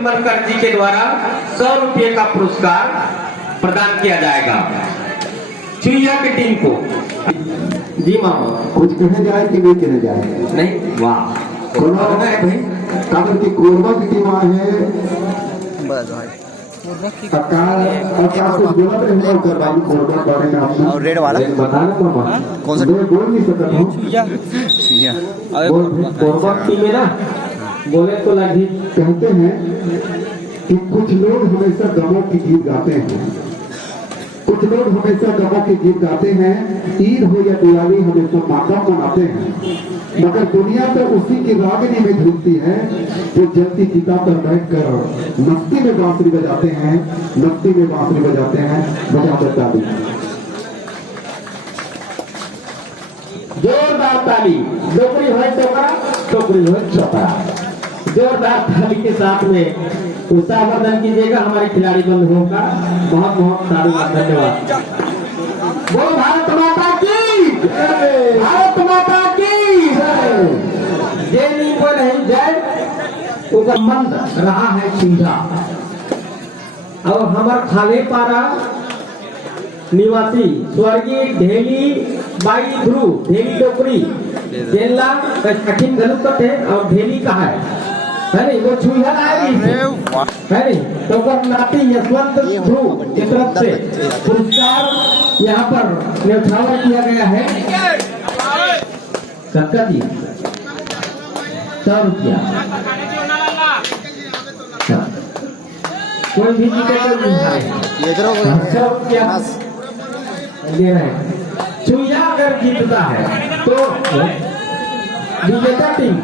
मरकर जी के द्वारा 100 रुपये का पुरस्कार प्रदान किया जाएगा चुईया की टीम को। जी मामा कुछ कहे जाए कि नहीं कहे जाए? नहीं, वाह भाई काबर की कोरबा की टीम है। और रेड वाला कौन सा बोल नहीं सकता हूँ। कोरबा टीम है ना, बोले तो लगी। कहते हैं कि कुछ लोग हमेशा गमों की गीत गाते हैं, कुछ लोग हमेशा गमों के गीत गाते हैं। ईद हो या दिवाली हमेशा मातम मनाते हैं, मगर दुनिया तो उसी की रागनी में झूलती है जो जलती चिता पर बैठकर मस्ती में बांसुरी बजाते हैं, मस्ती में बांसुरी बजाते हैं। बजाते ताली, जोरदार ताली। डोकरी हो टोकरा, टोकरी हो छोकरा। जोरदार ताली के साथ में उत्साहवर्धन कीजिएगा हमारे खिलाड़ी बंधुओं का। बहुत बहुत साधुवाद, धन्यवाद। बोल भारत माता की, भारत माता की जय। नहीं बोल नहीं जय। उसका मंद रहा है सीधा। और हमार खाले पारा निवासी स्वर्गीय ढेली बाई ध्रुव, ढेली डोकरी जेला कठिन गलुकत है और ढेली का है नहीं, वो छुईहा आएगी है नहीं। तो नाती यशवंत ध्रुव की तरफ से पुरस्कार यहाँ पर न्यौछावर किया गया है। कक्का जी 100 रुपया। कोई भी जीते तो नहीं हारे। 100 रुपया ले रहे हैं। चुईया अगर जीतता है तो विजेता टीम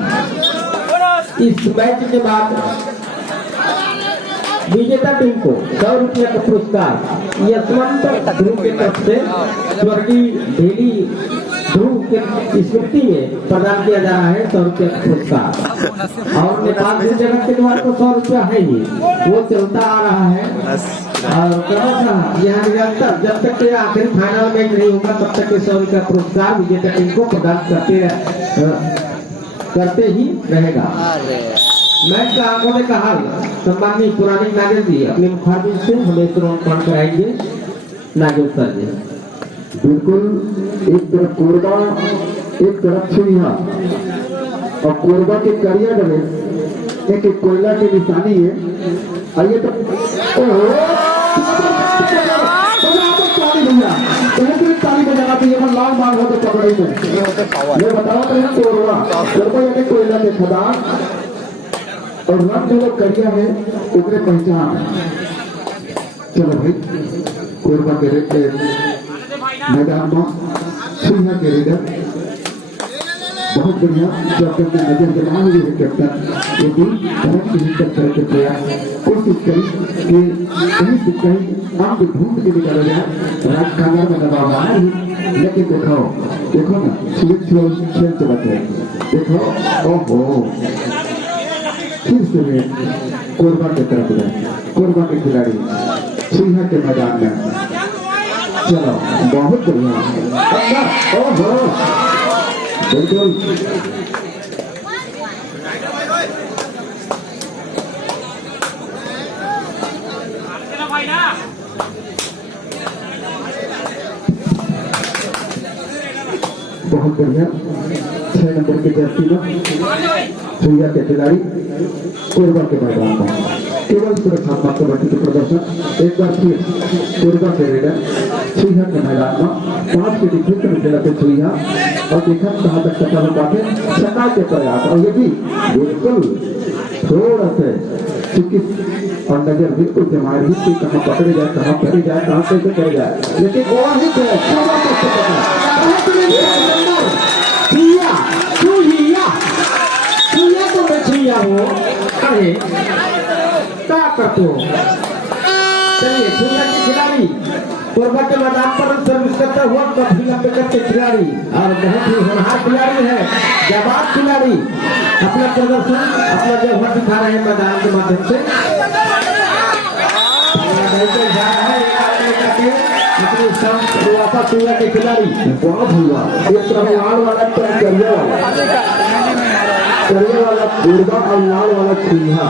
इस मैच के बाद विजेता टीम को 100 रुपया का पुरस्कार यशवंत ध्रुव की तरफ से स्वर्गीय ढेली ध्रुव के स्मृति में प्रदान किया जा रहा है 100 रुपया का पुरस्कार। और नेपाल से जगत के द्वारा तो 100 रुपया है ही, वो चलता आ रहा है। और क्रमशः यहाँ निरंतर जब तक के आखिरी फाइनल मैच नहीं होगा तब तक के 100 रुपया पुरस्कार विजेता टीम को प्रदान करते ही रहेगा। मैच का आंखों में कहा सम्माननीय पुरानी नागर जी अपने मुखारबिन से हमें श्रवण कराएंगे। नागर सर जी बिल्कुल, एक तरफ कोरबा एक तरफ छुईहा और कोरबा के करिया डरे एक कोयला की निशानी है। आइए तो ताली बजाना चाहिए, लाल माल हो तो पकड़े में ये बताओ तो यहाँ कोरबा कोरबा कोयला के खदान और रंग जो लोग करिया है उनके पहचान। चलो भाई कोरबा के मैदान में छुईहा के रेडर बहुत बढ़िया कैप्टन ने नजर जमा हुई है। कैप्टन यदि बहुत ही हिट करके प्रयास कोशिश करी कि कहीं से कहीं आपको ढूंढ के निकाला जाए। राज कांगर में दबाव आना ही, लेकिन देखो ना खेल चलते हैं। देखो ओहो फिर से कोरबा की तरफ गए, कोरबा के खिलाड़ी छुईहा के मैदान में। चलो बहुत बढ़िया, ओहो बिल्कुल बहुत बढ़िया। 6 नंबर के जर्सी में छुईहा के खिलाड़ी कोरबा के मैदान में केवल सुरक्षात्मक कबड्डी के प्रदर्शन। एक बार फिर कोरबा के रेडर छुईहा के मैदान में 5 के डिफेंस में खेलते छुईहा और देखा कहाँ तक सफल हो पाते छक्का के प्रयास। और ये भी बिल्कुल थोड़ा से चुकी और नजर बिल्कुल जमाई कि कहाँ पकड़े जाए, कहाँ करे जाए, कहाँ कैसे करे जाए, लेकिन अरे क्या करते हो। चलिए छुईहा के खिलाड़ी कोरबा के मैदान पर सर्विस करता हुआ काफी लंबे करके खिलाड़ी और बहुत ही होनहार खिलाड़ी है, जवाब खिलाड़ी अपना प्रदर्शन अपना जौहर दिखा रहे हैं मैदान के माध्यम से। छुईहा के खिलाड़ी बहुत हुआ एक तरफ लाल वाला करिया वाला कोरबा और लाल वाला छुईहा।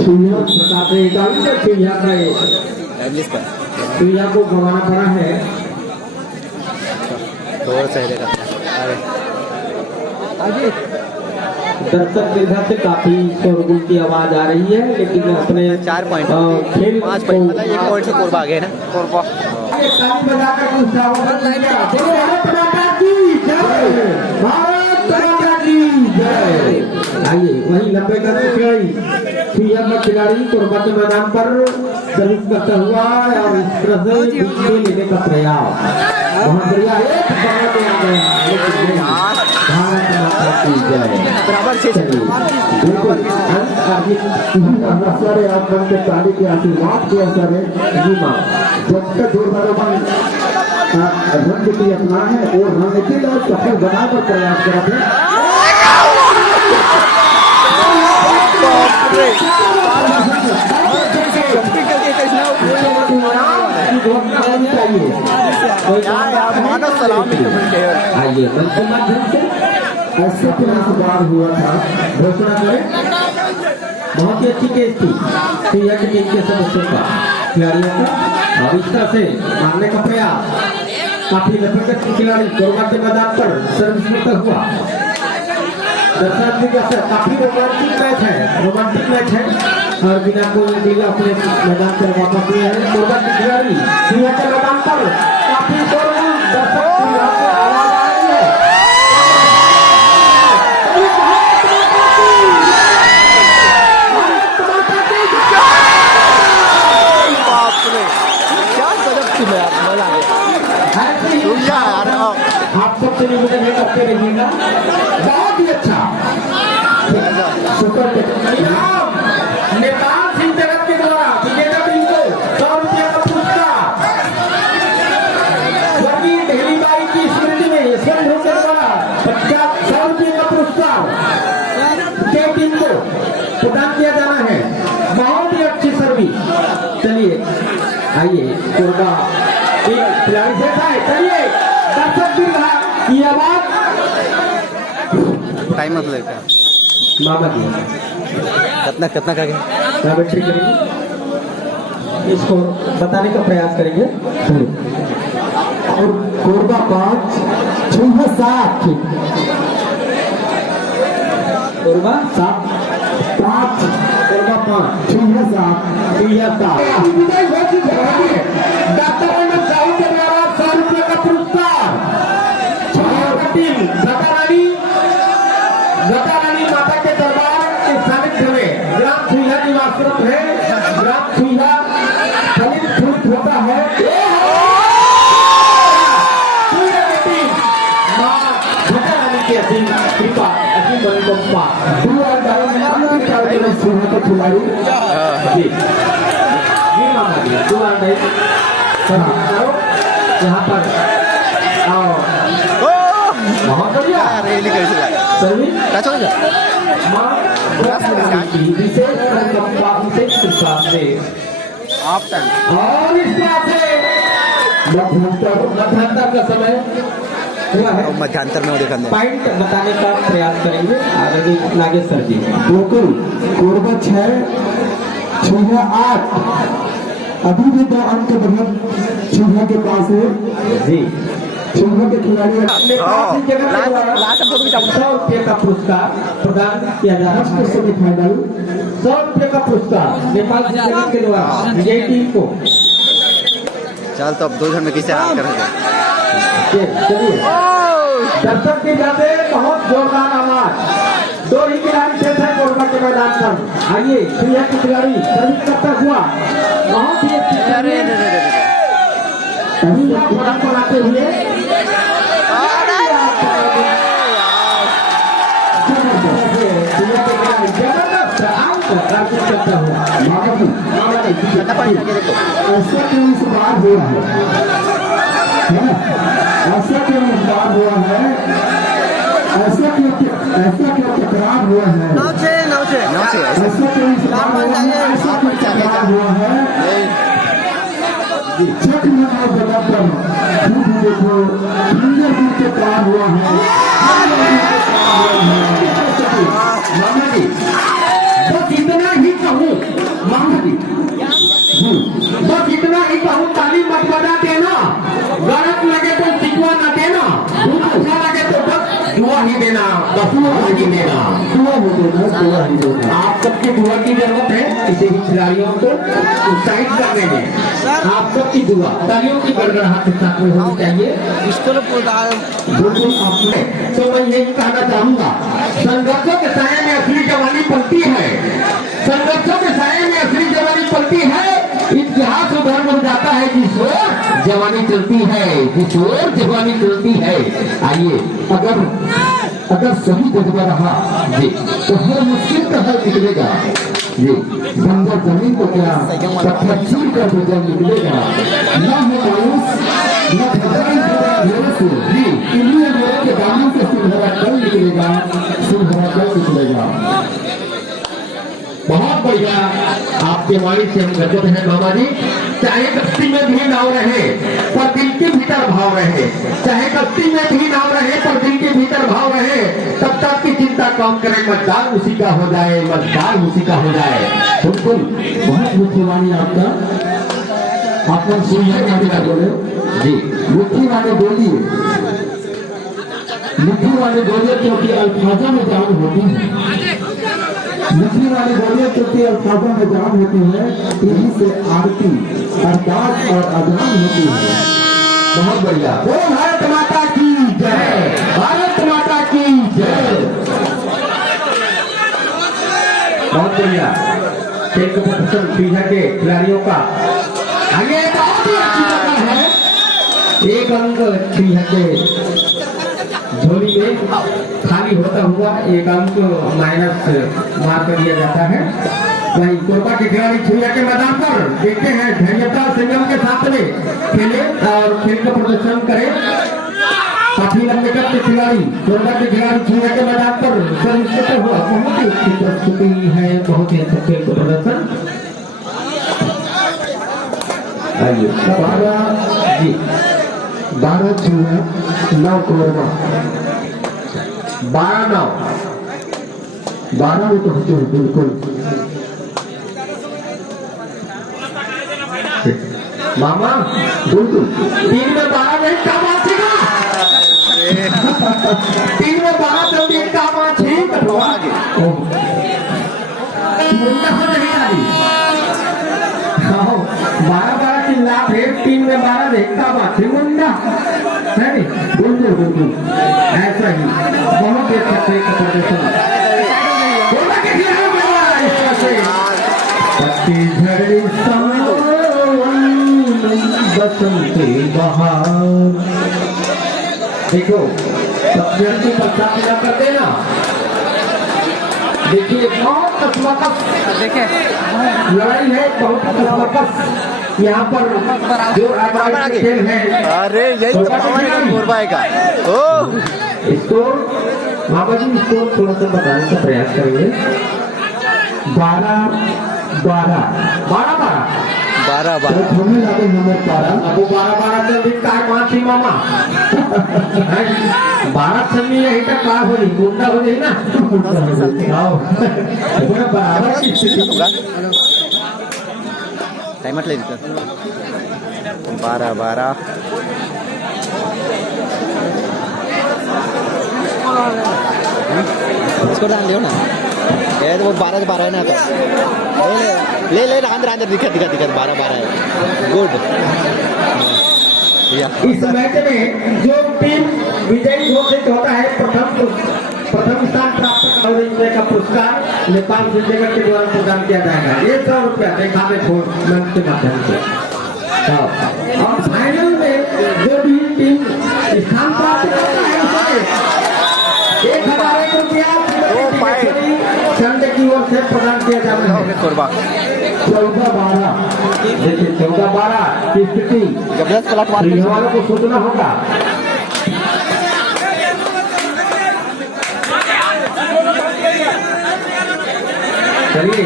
छुइया प्रकार से डाली से छुइया का छुइया को घुमाना पड़ा है। दर्शक दीर्घा से काफी शोरगुल की आवाज आ रही है, लेकिन अपने 4 पॉइंट खेल 5 पॉइंट मतलब 1 पॉइंट से कोरबा आगे है ना। कोरबा ताली बजाकर उत्साह भारत माता की जय, भारत माता की जय। आइए वही 90 का खिलाड़ी छुइया का खिलाड़ी कोरबा के मैदान पर सर्विस करता हुआ और इस तरह से बीच में लेने का प्रयास बहुत बढ़िया एक बड़ा में आ गया, लेकिन भारत माता की जय। बराबर से बिल्कुल सारे आप मन के ताली के आशीर्वाद के असर है जी माँ। जब तक जोरदारों रणनीति अपना है और रणनीति और सफल बनाकर प्रयास करते हैं। आइए ऐसे बार हुआ था घोषणा करें। बहुत ही अच्छी केस थी छुइया की टीम के सदस्यों का, खिलाड़ियों का, और इस तरह से मारने का प्रयास काफी लपकत के खिलाड़ी कोरबा के मैदान पर सर्विस करता हुआ। दर्शक जैसे काफी रोमांटिक मैच है, रोमांटिक मैच है और बिना कोई दिल अपने मैदान पर वापस हुए हैं। कोरबा के खिलाड़ी छुइया के मैदान पर काफी शोरगुल, दर्शक की आवाज आ रही है। आप सब सेलिब्रेट करते रहिएगा, बहुत ही अच्छा सुपर नेपाल सिंह जगत के द्वारा विजेता टीम को 100 रुपये का पुरस्कार, स्वर्गीय ढेलीबाई की स्मृति में स्वर्ण के द्वारा 100 रुपये का पुरस्कार के टीम को प्रदान किया जाना है। बहुत ही अच्छी सर्विस। चलिए आइए कोरबा खिलाड़ी से है, चलिए दर्शक दीर्घा की आवाज टाइम मत लेते मामा जी कितना कितना का क्या बैटरी करेंगे, इसको बताने का प्रयास करेंगे। और कोरबा 5 छुइया 7 कोरबा 7 5 कोरबा 5 छुइया 7 छुइया 7 विजय हो चुकी है। डॉक्टर अहमद साहू के द्वारा 100 रुपये का पुरस्कार टीम गता रानी माता के दरबार के सानिध्य में ग्राम छुइया निवासरत है। ग्राम छुइया फलित फूलित होता है। छुइया की टीम मां गता रानी की असीम कृपा, असीम अनुकंपा के खिलाड़ी जी जी मामा जी दुआ नहीं यहाँ पर आओ। बहुत बढ़िया रेली कैसे लगा सर्विस क्या चल गया विशेष अनुकंपा, विशेष कृपा से आप टाइम और इस तरह से मध्यांतर का समय हुआ है। मध्यांतर में वो देखा पॉइंट बताने का प्रयास करेंगे आगे नागेश सर जी। बिल्कुल कोरबा 6 छुइया 8 अभी भी 2 अंक बढ़िया छुइया के पास है जी। छुइया के खिलाड़ी 100 रुपये का पुरस्कार प्रदान किया जा रहा है। सेमीफाइनल 100 रुपये का पुरस्कार नेपाल जगत के द्वारा विजयी टीम को। चल तो अब 2 जन में किसे हार करेंगे। चलिए दर्शक की जाते बहुत जोरदार आवाज। 2 ही खिलाड़ी थे कोरबा के मैदान पर। आइए छुइया के खिलाड़ी सर्विस करता हुआ बहुत ही अच्छी बनाते हुए जबरदस्त करता हुआ ऐसा क्यों इस बार हुआ है ऐसा क्यों इस बार हुआ है ऐसा क्यों तकरार हुआ है ऐसा क्यों इस बार हुआ है ऐसा क्यों तकरार हुआ है। चेक में बदलकर देखो के पार हुआ है। मामा जी बस इतना ही कहूँ ही देना, बस दुआ ही देना। दुआ हो देना, दुआ ही देना। आप सबकी दुआ की जरूरत है किसी भी खिलाड़ियों को उत्साहित करने में। आप सबकी दुआ तालियों की गड़गड़ाहट के साथ में होनी चाहिए। बिल्कुल आपने तो मैं यही कहना चाहूंगा, संघर्षों के साये में असली जवानी पलती है, संघर्षों के साये में असली जवानी पलती है। इतिहास उधर मुड़ जाता है जिस ओर जवानी चलती है, जिस ओर जवानी चलती है। आइए, अगर सही जज्बा रहा जी तो हर मुश्किल का हल निकलेगा जी बंजर जमीन को क्या पत्थर चीर कर तो जल निकलेगा। न हो मायूस न घबराई से जी इन्हीं अंधेरों के दामों से सुनहरा कल निकलेगा, सुनहरा कल निकलेगा। बहुत बढ़िया आपके वाणी से हम गजब है बाबा जी। चाहे कश्ती में भी नाव रहे पर दिल के भीतर भाव रहे, चाहे कश्ती में भी नाव रहे पर दिल के भीतर भाव रहे, तब तक की चिंता कम करे, मतदार उसी का हो जाए, मतदार उसी का हो जाए। बिल्कुल बहुत मुख्य वाणी आपका, आपने सुनिए बोले जी मुट्ठी वाले बोलिए, मुट्ठी वाले बोलिए क्योंकि अल्फाजों में जान होती है, मुट्ठी वाले बोलिए क्योंकि अल्फाजों में जान होती है। इन्हीं से आरती अरदास और अजान होती है। बहुत बढ़िया। वो भारत माता की जय, भारत माता की जय। बहुत बढ़िया। खेल का प्रदर्शन पीछा के खिलाड़ियों का आगे बहुत ही अच्छी जगह है। एक अंक पीछा के झोली में खाली होता हुआ एक अंक माइनस मार कर दिया जाता है। वहीं कोरबा के खिलाड़ी छुरिया के मैदान पर देखते हैं धैर्यता संयम के साथ में खेले और खेल का प्रदर्शन करें। काफी लंबे कद के खिलाड़ी कोरबा के खिलाड़ी छुरिया के मैदान पर सर्वश्रेष्ठ हुआ, बहुत ही अच्छी प्रस्तुति है, बहुत ही अच्छा खेल का प्रदर्शन। आइए 12 जी 12 छुआ 9 कोरबा 12-9 12 में तो होते हैं बिल्कुल। मामा बिल्कुल 3 में 12 में काम आछेगा, 3 में 12 जल्दी काम आछे कटवा आगे मुन्ना हो नहीं आई। आओ 12-12 की लाभ है, 3 में 12 देखता बात है मुन्ना है नहीं। बिल्कुल बिल्कुल ऐसा ही बहुत ही अच्छा खेल का प्रदर्शन कोरबा के खिलाड़ियों में हुआ इस तरह से। पत्तीझड़ी सावन बसंती बहार, देखो पत्तीझड़ की बरसात ना कर देना। देखिए बहुत कस्मकस लड़ाई है, बहुत कस्मकस यहाँ पर जो आबाद खेल है। अरे यही तो कोरबा का ओ इसको बाबा जी इसको थोड़ा सा बताने का प्रयास करेंगे। 12-12 हमें लगे नंबर 12 अब वो 12-12 चल दिखता है पांच ही मामा 12 छन्नी यही तक पार हो रही गुंडा हो रही ना बराबर की स्थिति। टाइम ले 12-12 इसको डाल लियो ना, ये तो वो 12-12 है ना, तो ले अंदर दिक्कत 12-12 है। गुड। इस मैच में जो टीम विजयी घोषित होता है प्रथम स्थान प्राप्त करने का पुरस्कार नेपाल विजयगढ़ के द्वारा प्रदान किया जाएगा। ये 100 रुपया दिखावे टूर्नामेंट के माध्यम से। और फाइनल में जो भी टीम स्थान प्राप्त करता है उसे 1001 रुपया चंद की ओर से प्रदान किया जाता है। कोरबा 14-12 देखिए 14-12 की स्थिति जबरदस्त पलटवार वालों को सोचना होगा। चलिए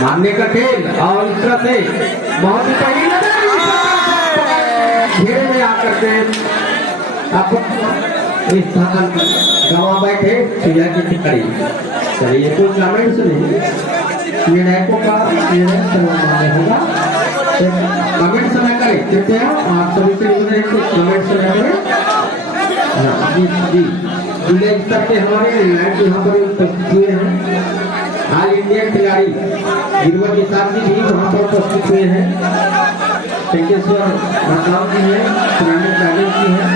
मारने का खेल और इस तरह से बहुत ही पहली घेरे में आकर के आप इस स्थान गवा बैठे चिड़िया की टिकड़ी। चलिए कोई कमेंट सुनिए निर्णायकों का निर्णय सर्वमान्य होगा। कमेंट समय करें कृपया आप सभी से कमेंट समय करें। जी जी जिले स्तर के हमारे नायक यहाँ पर उपस्थित हुए हैं। ऑल इंडिया खिलाड़ी गिरवर निषाद जी भी वहाँ पर उपस्थित हुए हैं। टेकेश्वर भरताव जी हैं, पुराने कागज जी हैं।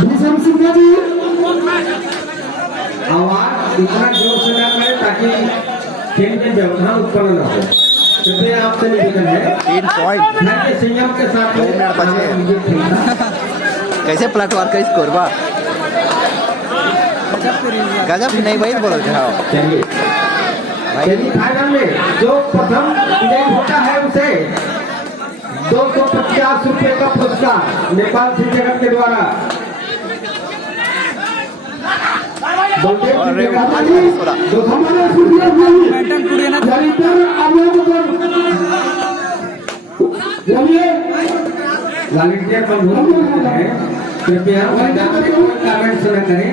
भीषम सिंह जी आवाज इतना जोर से न करें ताकि खेल में व्यवधान उत्पन्न न हो। कृपया आपसे निवेदन है 3 पॉइंट घर के संयम के साथ में 2 मिनट बचे हैं। ये खेलना कैसे पलटवार का स्कोर बा गजब नहीं भाई बोलो जाओ चलिए सेमीफाइनल में जो प्रथम विजयी होता है उसे 250 रुपए का पुरस्कार नेपाल सिंह जगत के द्वारा और रे जो हमारे सुनिया वॉलंटियर बंधु हैं, कृपया मैदान में कोई कमेंट्स न करें।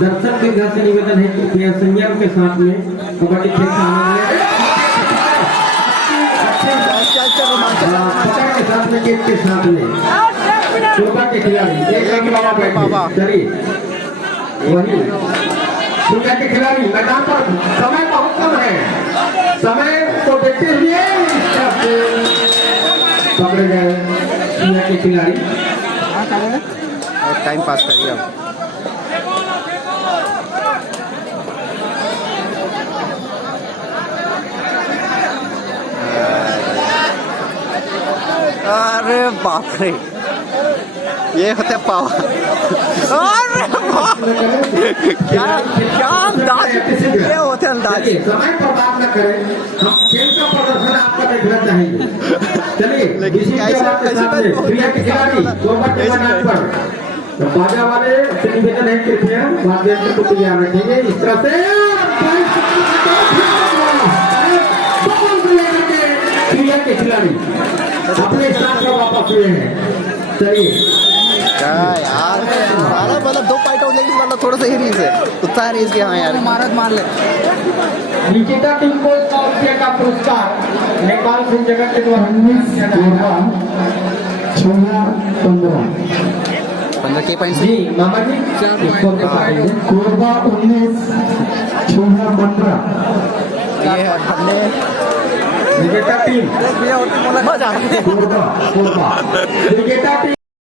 दर्शक के घर से निवेदन है कि कृपया संयम के साथ में कबड्डी खेल का आनंद लें। पकड़ के साथ में गेट के साथ में कोबा के खिलाड़ी एक बाबा बैठे चलिए वही दुनिया के खिलाड़ी मैदान पर समय बहुत कम है। समय को देखते हुए पकड़े गए दुनिया के खिलाड़ी। टाइम पास करिए अब अरे बाप रे ये होते पावा अरे बाप क्या क्या अंदाज ये होते अंदाज समय पर बात न करें, हम खेल का प्रदर्शन आपका देखना चाहेंगे। चलिए लेकिन दुनिया के खिलाड़ी कोबा के मैदान पर तो बाजा वाले से निवेदन है कृपया वाद्य को तैयार रखेंगे। इस तरह से दुनिया के खिलाड़ी अपने स्थान पर वापस हुए हैं। चलिए क्या यार सारा मतलब 2 पॉइंट हो लेकिन मतलब थोड़ा सा ही रीज है उत्साह रीज के। हाँ यार महाराज मार ले विजेता टीम को 100 रुपये का पुरस्कार नेपाल सिंह जगत के द्वारा 15 के पॉइंट जी मामा जी इसको दिखाएंगे। कोरबा 19 6 15 ये है हमने विजेता टीम मजा कोरबा विजेता टीम